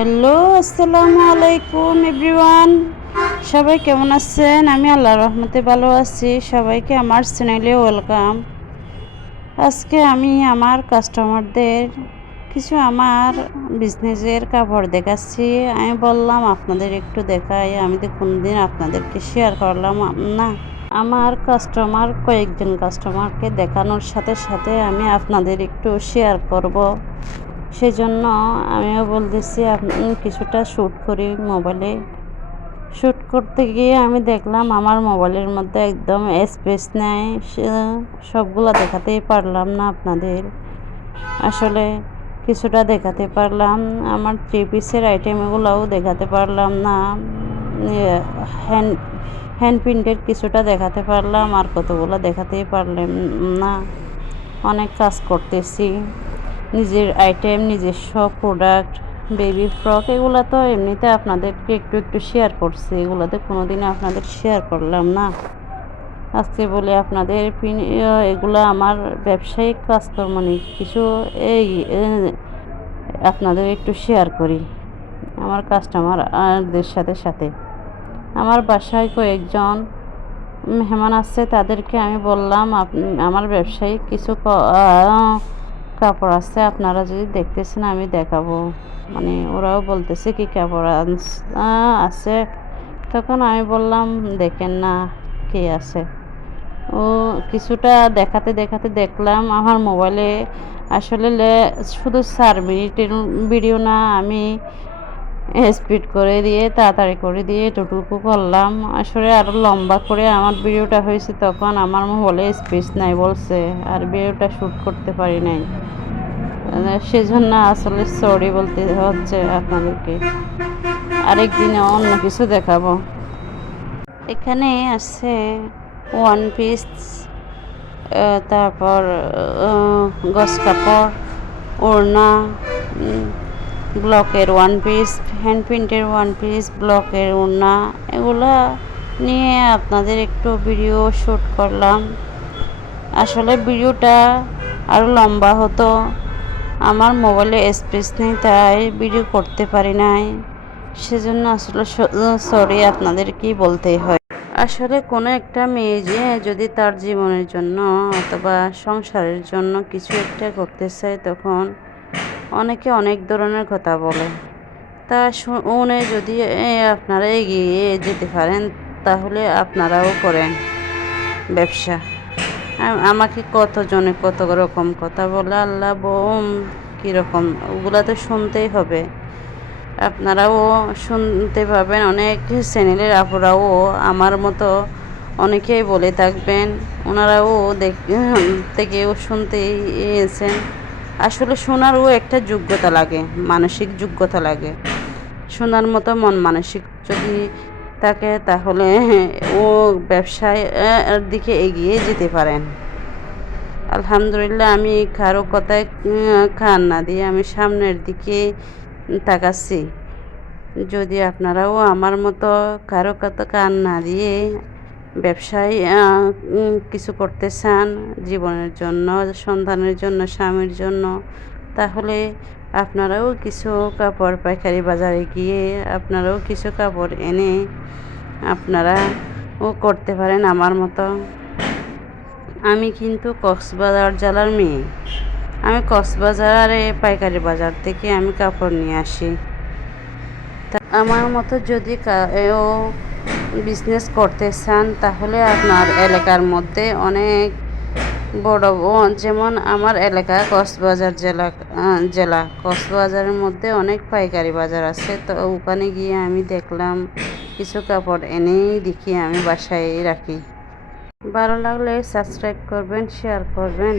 Hello, আসসালামু আলাইকুম everyone. সবাই কেমন আছেন? আমি আল্লাহর রহমতে ভালো আছি। সবাইকে আমার চ্যানেলে ওয়েলকাম। আজকে আমি আমার কাস্টমারদের কিছু আমার বিজনেসের কাপড় দেখাচ্ছি। আমি বললাম আপনাদের একটু দেখাই, আমি তো কোনোদিন আপনাদেরকে শেয়ার করলাম না। আমার কয়েকজন কাস্টমারকে দেখানোর সাথে সাথে আমি আপনাদের একটু শেয়ার করব। সেজন্য আমিও বলতেছি আপনি কিছুটা শ্যুট করি মোবাইলে। শ্যুট করতে গিয়ে আমি দেখলাম আমার মোবাইলের মধ্যে একদম স্পেস নেই, সবগুলো দেখাতেই পারলাম না আপনাদের। আসলে কিছুটা দেখাতে পারলাম, আমার 3 পিসের আইটেমগুলোও দেখাতে পারলাম না। হ্যান্ড হ্যান্ড প্রিন্টের কিছুটা দেখাতে পারলাম, আর কতগুলো দেখাতেই পারলাম না। অনেক কাজ করতেছি, নিজের আইটেম, নিজস্ব প্রোডাক্ট, বেবি ফ্রক, এগুলো তো এমনিতে আপনাদেরকে একটু একটু শেয়ার করছি, এগুলোতে কোনো দিন আপনাদের শেয়ার করলাম না। আজকে বলে আপনাদের এগুলো আমার ব্যবসায়িক কাজকর্ম নিয়ে কিছু আপনাদের একটু শেয়ার করি আমার কাস্টমারদের সাথে সাথে। আমার বাসায় কয়েকজন মেহমান আসছে, তাদেরকে আমি বললাম আমার ব্যবসায়িক কিছু কাপড় আছে, আপনারা যদি দেখতেছেন আমি দেখাবো। মানে ওরাও বলতেছে কি কাপড় আছে। তখন আমি বললাম দেখেন না কি আছে। ও কিছুটা দেখাতে দেখাতে দেখলাম আমার মোবাইলে আসলে শুধু 4 মিনিটের ভিডিও না, আমি স্পিড করে দিয়ে তাড়াতাড়ি করে দিয়ে এতটুকু করলাম। আসলে আরও লম্বা করে আমার ভিডিওটা হয়েছে, তখন আমার মোবাইলে স্পেস নাই বলছে, আর ভিডিওটা শ্যুট করতে পারি নাই। সেজন্য আসলে সরি বলতে হচ্ছে আপনাদেরকে। আরেকদিনে অন্য কিছু দেখাবো। এখানে আছে ওয়ান পিস, তারপর গস কাপড়, ওড়না, ব্লকের ওয়ান পিস, হ্যান্ড প্রিন্টের ওয়ান পিস, ব্লকের ওড়না, এগুলা নিয়ে আপনাদের একটু ভিডিও শ্যুট করলাম। আসলে ভিডিওটা আরও লম্বা হতো, আমার মোবাইলে স্পেস নেই তাই ভিডিও করতে পারি নাই। সেজন্য আসলে সরি আপনাদের কি বলতেই হয়। আসলে কোনো একটা মেয়ে যে যদি তার জীবনের জন্য অথবা সংসারের জন্য কিছু একটা করতে চায়, তখন অনেকে অনেক ধরনের কথা বলে। তা শুনে যদি আপনারা এগিয়ে যেতে পারেন, তাহলে আপনারাও করেন ব্যবসা। আমাকে কতজনে কত রকম কথা বলে, আল্লাহ বোম কীরকম, ওগুলা তো শুনতেই হবে। আপনারাও শুনতে পাবেন, অনেক চ্যানেলের আপুরাও আমার মতো অনেকেই বলে থাকবেন, ওনারাও থেকেও শুনতেই এসেছেন। আসলে শোনারও একটা যোগ্যতা লাগে, মানসিক যোগ্যতা লাগে। শোনার মতো মন মানসিক যদি থাকে, তাহলে ও ব্যবসায় দিকে এগিয়ে যেতে পারেন। আলহামদুলিল্লাহ, আমি কারো কথায় কান না দিয়ে আমি সামনের দিকে তাকাচ্ছি। যদি আপনারাও আমার মতো কারো কথা কান না দিয়ে ব্যবসায় কিছু করতে চান, জীবনের জন্য, সন্তানের জন্য, স্বামীর জন্য, তাহলে আপনারাও কিছু কাপড় পাইকারি বাজারে গিয়ে আপনারাও কিছু কাপড় এনে আপনারাও করতে পারেন আমার মতো। আমি কিন্তু কক্সবাজার জেলার মেয়ে। আমি কক্সবাজারে পাইকারি বাজার থেকে আমি কাপড় নিয়ে আসি। তা আমার মতো যদি কেউ বিজনেস করতে চান, তাহলে আপনার এলাকার মধ্যে অনেক বড়, যেমন আমার এলাকা কক্সবাজার জেলা কক্সবাজারের মধ্যে অনেক পাইকারি বাজার আছে। তো ওখানে গিয়ে আমি দেখলাম কিছু কাপড় এনেই দেখি আমি বাসায় রাখি। ভালো লাগলে সাবস্ক্রাইব করবেন, শেয়ার করবেন।